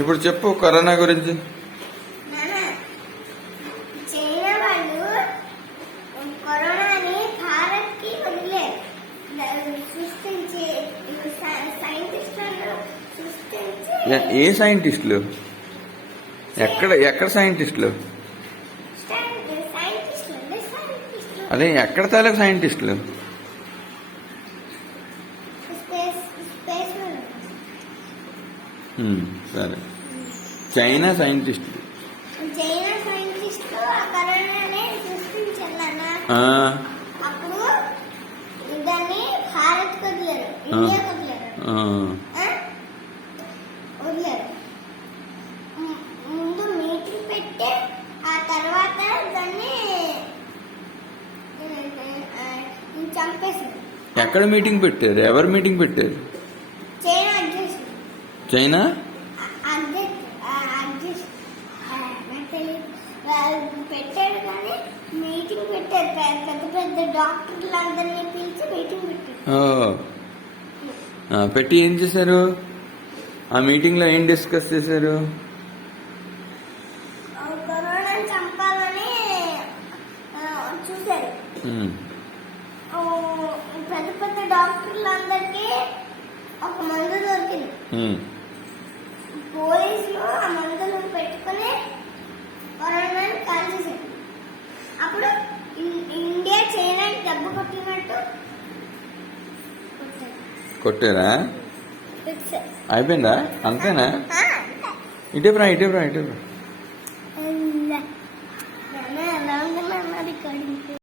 ఇప్పుడు చెప్పు కరోనా గురించి. చైనా వాళ్ళు కరోనాని భారత్ కి వదిలేరు. సృష్టించి సైంటిస్టులు సృష్టించి. ఏ సైంటిస్టులు? ఎక్కడ సైంటిస్టులు? అదే ఎక్కడ తాలూకు సైంటిస్టులు? సరే, చైనా సైంటిస్టులు. అప్పుడు దాన్ని భారత్ వదిలేరు, ఇండియా వదిలేరు. ముందు మీటింగ్ పెట్టి ఆ తర్వాత దాన్ని చంపేశారు. ఎక్కడ మీటింగ్ పెట్టారు? ఎవరు మీటింగ్ పెట్టారు? చైనా అధ్యక్షుడు. చైనా పెట్టాడు కానీ మీటింగ్ పెట్టారు. పెద్ద పెద్ద డాక్టర్లు అందరినీ పిలిచి మీటింగ్ పెట్టారు. పెట్టి ఏం చేశారు? ఆ మీటింగ్ లో ఏం డిస్కస్ చేశారు? కరోనాని చంపాలని చూశారు. పెద్ద పెద్ద డాక్టర్లు అందరికీ ఒక మందు దొరికింది. పోలీసులు ఆ మందులు పెట్టుకుని కరోనాని కాల్చేశారు. అప్పుడు ఇండియా చైనాకి దెబ్బ కొట్టినట్టు కొట్టారా? అయిపోయిందా? అంతేనా? ఇటే బ్రా